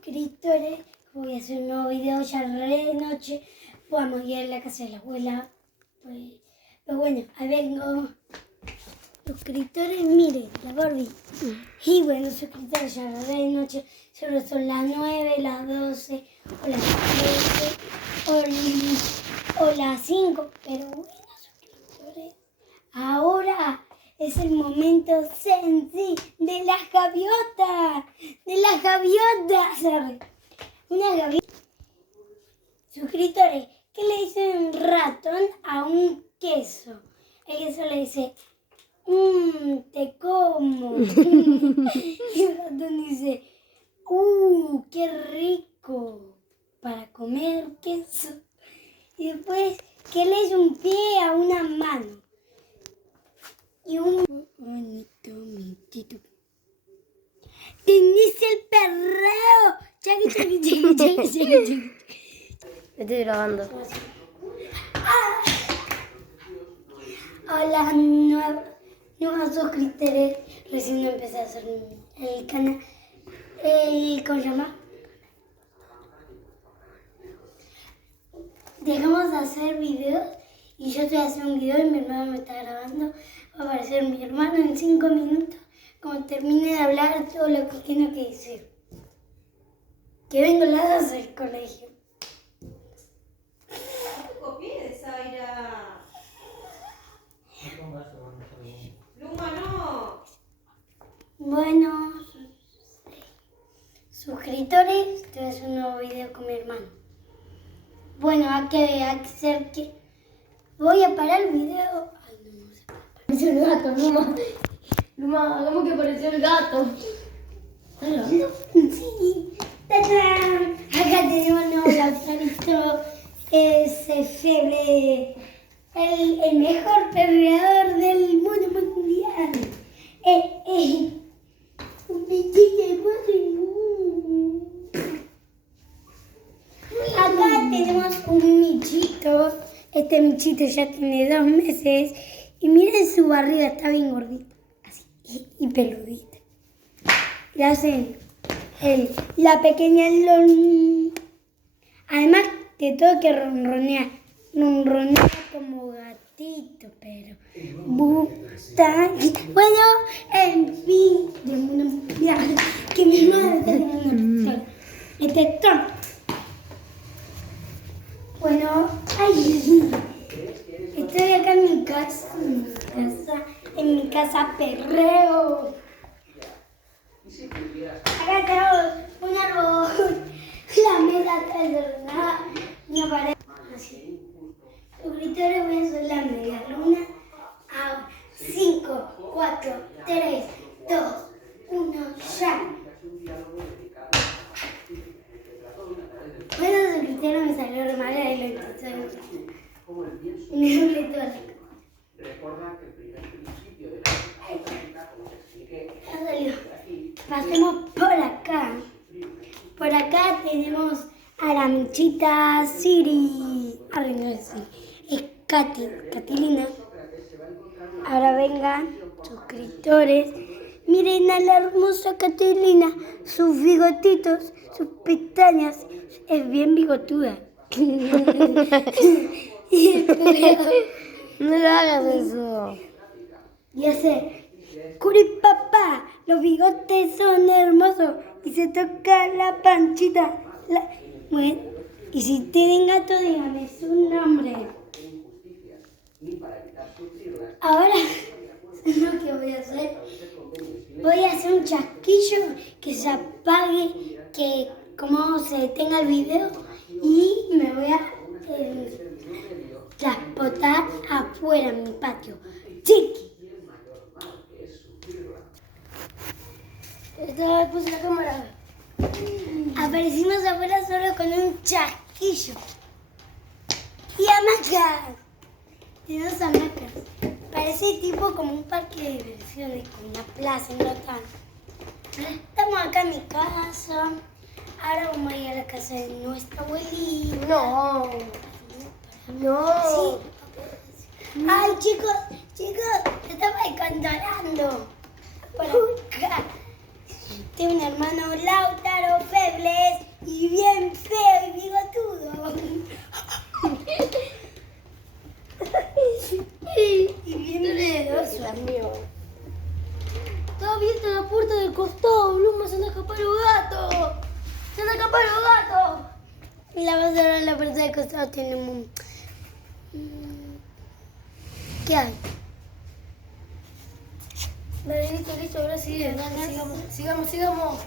suscriptores, voy a hacer un nuevo video ya de noche. Vamos a ir a la casa de la abuela. Pero bueno, ahí vengo. Suscriptores, miren, la Barbie. Y bueno, suscriptores, ya de noche. Solo son las 9, las 12, o las 13, o las 5. Pero bueno, suscriptores, ahora es el momento sensi de las gaviotas. Una gaviota. Suscriptores, ¿qué le dice un ratón a un queso? El queso le dice, te como. Y el ratón dice, qué rico para comer queso. Y después, ¿qué le dice un pie a una mano? Y un bonito mitito. ¡Tenés el perreo! ¡Chaqui! Estoy grabando. Hola, nuevos suscriptores. Recién empecé a hacer el canal. ¿Cómo se llama? Dejamos de hacer videos y yo estoy haciendo un video y mi hermano me está grabando. Va a aparecer mi hermano en 5 minutos. Como termine de hablar todo lo que tengo que decir. Que vengo las del colegio. ¿Qué copies, Zaira? Luma, no. Bueno, suscriptores, estoy haciendo un nuevo video con mi hermano. Bueno, hay que hacer que... Voy a parar el video. Ay, no se puede parar. Apareció el gato, Luma. Luma, hagamos que apareció el gato. Sí. ¡Tachán! Acá tenemos un Lautaro SFB, el mejor perreador del mundo mundial. Un bichito de Acá tenemos un michito. Este michito ya tiene 2 meses. Y miren su barriga, está bien gordita. Así, y peludita. Y hacen la pequeña Lon. Además, te tengo que ronronear. Ronronear como gatito, pero... Bueno, en fin, del mundo mundial. Que mi madre está teniendo el texto. Bueno, estoy acá en mi casa perreo. Acá tenemos un árbol, la mesa atrás de una pared. Así. Suscriptores, voy a hacer la media luna. Ahora, 5, 4, 3, 2, 1, ya. Bueno, suscriptores, me salió re mal y lo intenté. Recuerda que el primer principio de la práctica, como te expliqué, Ya salió. Pasemos por acá. Por acá tenemos a la michita Siri. No es Siri, es Catilina. Ahora vengan, suscriptores. Miren a la hermosa Catilina. Sus bigotitos, sus pestañas. Es bien bigotuda. No le hagas eso. Y hace, Curipapá, los bigotes son hermosos. Y se toca la panchita. Bueno, y si tienen gato, díganme su nombre. Ahora, lo que voy a hacer, voy a hacer un chasquillo que se apague, que como se detenga el video. Y me voy a transportar afuera en mi patio. Chiqui. Esta puse la cámara. Aparecimos afuera solo con un chasquillo. Y hamacas. Tenemos hamacas. Parece tipo como un parque de diversiones, como una plaza, un local. Estamos acá en mi casa. Ahora vamos a ir a la casa de nuestra abuelita. No. Sí. Ay, chicos, te estaba controlando. Por acá. Tengo un hermano Lautaro Febles. Bueno, gato. Y la basura en la parte de costado tiene un... ¿Qué hay? Dale, listo, ahora sigue. Dale, sigamos.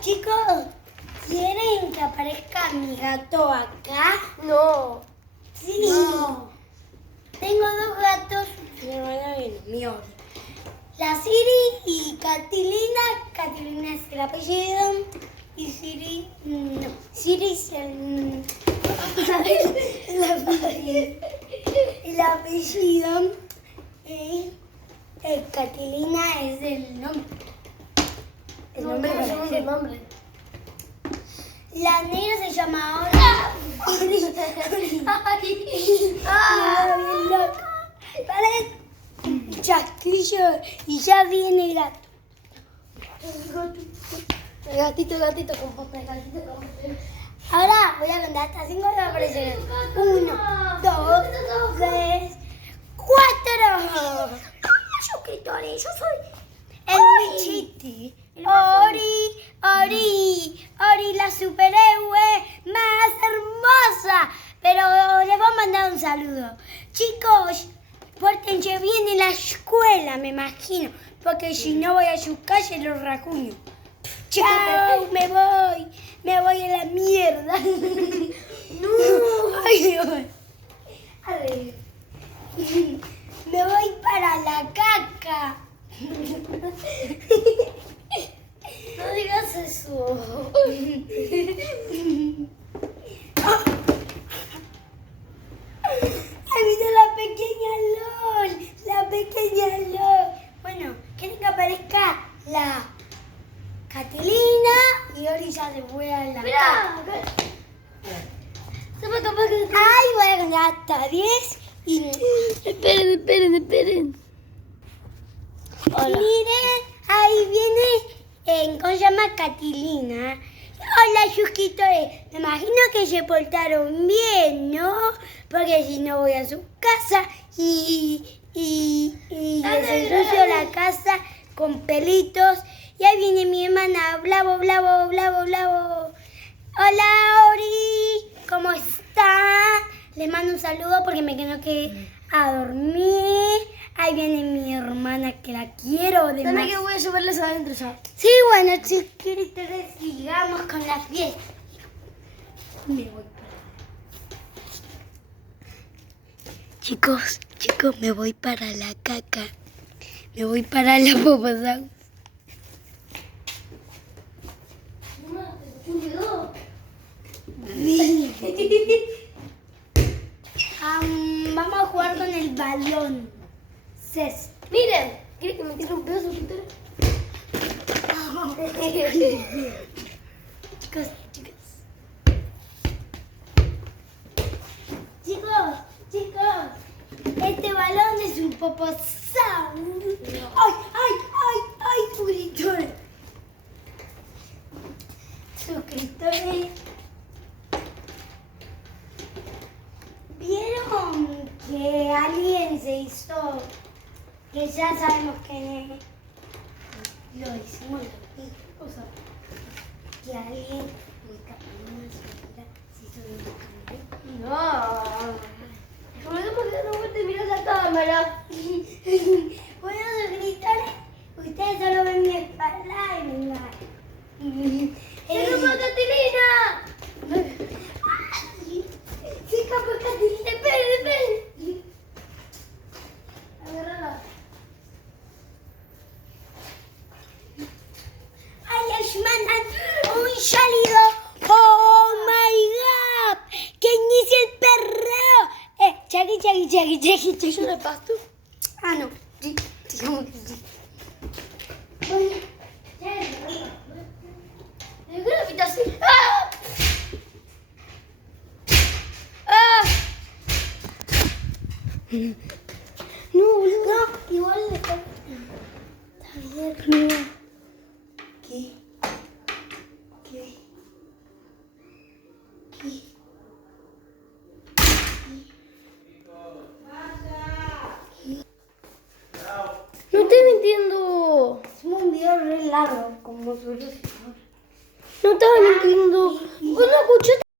Chicos, ¿quieren que aparezca mi gato acá? No. Sí. No. Tengo dos gatos, mi hermana y el mío. La Siri y Catilina. Catilina es el apellido. Y Siri, no. Siri es el apellido. El apellido. Catilina es el nombre. El nombre No, de no, la el nombre. La negra se llama ahora. Bien loca. Parece chasquillo y ya viene el gato. El gatito con papel, gatito con papel. Ahora voy a contar hasta 5 y va a aparecer 1, 2, 3, 4. Suscriptores, yo soy el Michiti. Ori, la superhéroe más hermosa. Pero les voy a mandar un saludo. Chicos, pórtense bien en la escuela, me imagino. Porque si no voy a su calle los racuño. Chao, me voy a la mierda. No. Ay, Dios. A ver. Me voy para la caca. No digas eso. ¡Ay, mira la pequeña LOL! ¡La pequeña LOL! Bueno, quieren que aparezca la Catilina y Ori ya se fue a la Mira. ¡Ay, voy a contar hasta 10 y... Esperen. Hola. Miren, ahí viene, ¿cómo se llama? Catilina. Hola, suscriptores. Me imagino que se portaron bien, ¿no? Porque si no voy a su casa y les ensucio la casa con pelitos. Y ahí viene mi hermana, Blavo. Hola, Ori. ¿Cómo está? Les mando un saludo porque me tengo que ir a dormir. Ahí viene mi hermana que la quiero de Dame más. que voy a llevarles adentro ya. Sí, bueno, suscriptores, sigamos con la fiesta. Me voy. Chicos, me voy para la caca. Me voy para la poposaurus. Mamá, te escuché un dedo. Vamos a jugar con el balón. Cés. Miren, ¿quieren que me tire un pedo, suscriptores? Chicos, este balón es un poposaurus. ¡Ay, suscriptores! Suscriptores. ¿Vieron que alguien se hizo? Que ya sabemos que lo hicimos los hijos. Que alguien, mi capitán se hizo de una cámara. No. Comencemos dando vuelta y mirar la cámara. Bueno, suscriptores, ustedes solo ven mi espalda y mi cara. ¡Se rompió Catilina! Se escapó Catilina. Esperen. Agarrala. ¡Ay, les mandan un saludo! ¡Oh, my God! ¡Que inicie el perreo! Chagui. ¿Yo le pasto? Ah, no. Sí, digamos que sí. Bueno, ¿De qué la pita así? ¡Ah! ¡Ah! no, igual está bien. Mira. ¿Qué? No estoy mintiendo. re largo, como suele ser. No estaba entendiendo. Una cuchara